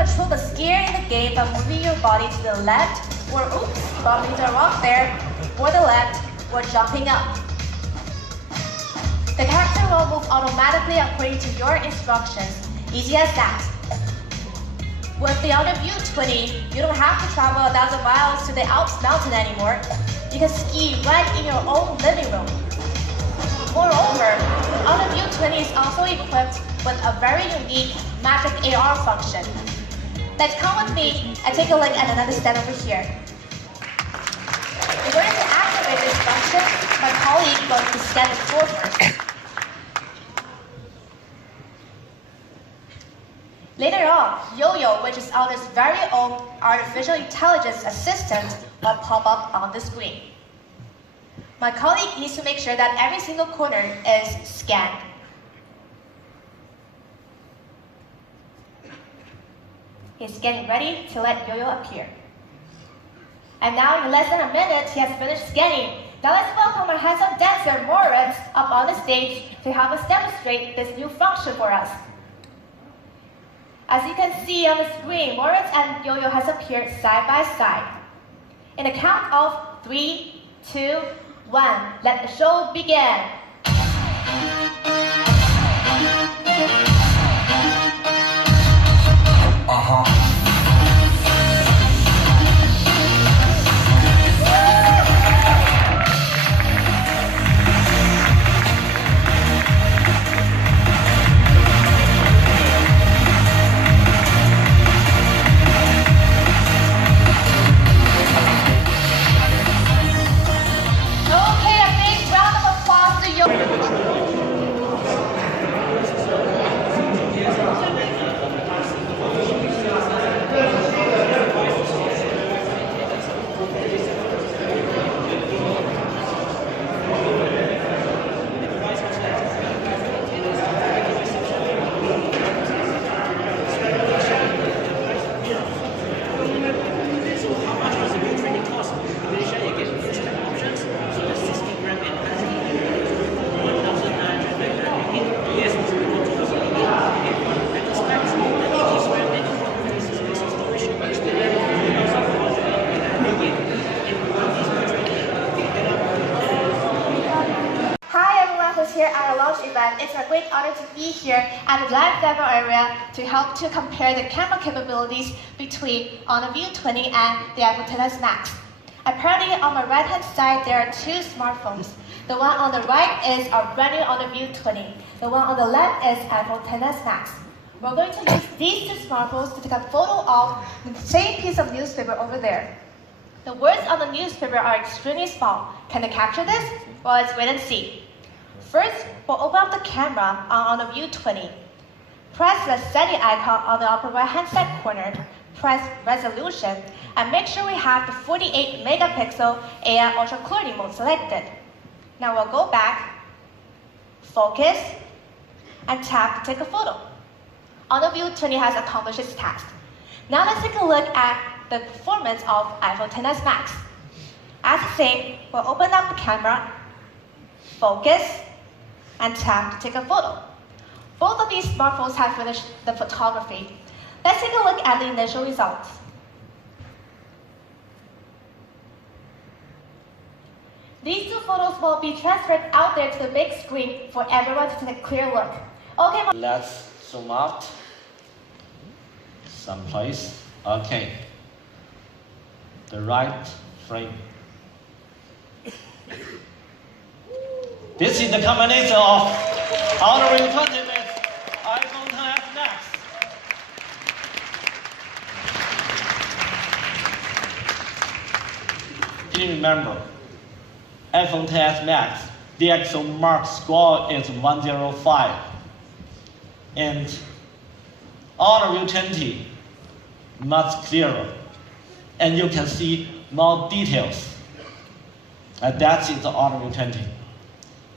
control the gear in the game by moving your body to the left, or oops, bumping the rock there, or the left, or jumping up. The character will move automatically according to your instructions. Easy as that. With the View 20, you don't have to travel 1,000 miles to the Alps mountain anymore. You can ski right in your own living room. Moreover, View 20 is also equipped with a very unique magic AR function. Let's come with me and take a look at another stand over here. In order to activate this function, my colleague will to scan the floor first. Later on, Yo-Yo, which is Alder's very own artificial intelligence assistant, will pop up on the screen. My colleague needs to make sure that every single corner is scanned. He's getting ready to let Yo-Yo appear. And now, in less than a minute, he has finished scanning. Now let's welcome our handsome dancer, Moritz, up on the stage to help us demonstrate this new function for us. As you can see on the screen, Moritz and Yo-Yo has appeared side by side. In a count of 3, 2, 1, let the show begin. Here at a launch event. It's a great honor to be here at the live demo area to help to compare the camera capabilities between View 20 and the iPhone XS Max. Apparently, on my right-hand side, there are two smartphones. The one on the right is our brand new View 20. The one on the left is iPhone XS Max. We're going to use these two smartphones to take a photo of the same piece of newspaper over there. The words on the newspaper are extremely small. Can they capture this? Well, let's wait and see. First, we'll open up the camera on View 20. Press the setting icon on the upper right-hand side corner, press resolution, and make sure we have the 48 megapixel AI ultra clarity mode selected. Now we'll go back, focus, and tap to take a photo. View 20 has accomplished its task. Now let's take a look at the performance of iPhone XS Max. As the same, we'll open up the camera, focus, and tap to take a photo. Both of these smartphones have finished the photography. Let's take a look at the initial results. These two photos will be transferred out there to the big screen for everyone to take a clear look. Okay, let's zoom out someplace. Okay. The right frame. This is the combination of View 20 with iPhone XS Max. Please remember, iPhone XS Max, the actual mark score is 105. And View 20, much clearer. And you can see more details. And that is the View 20.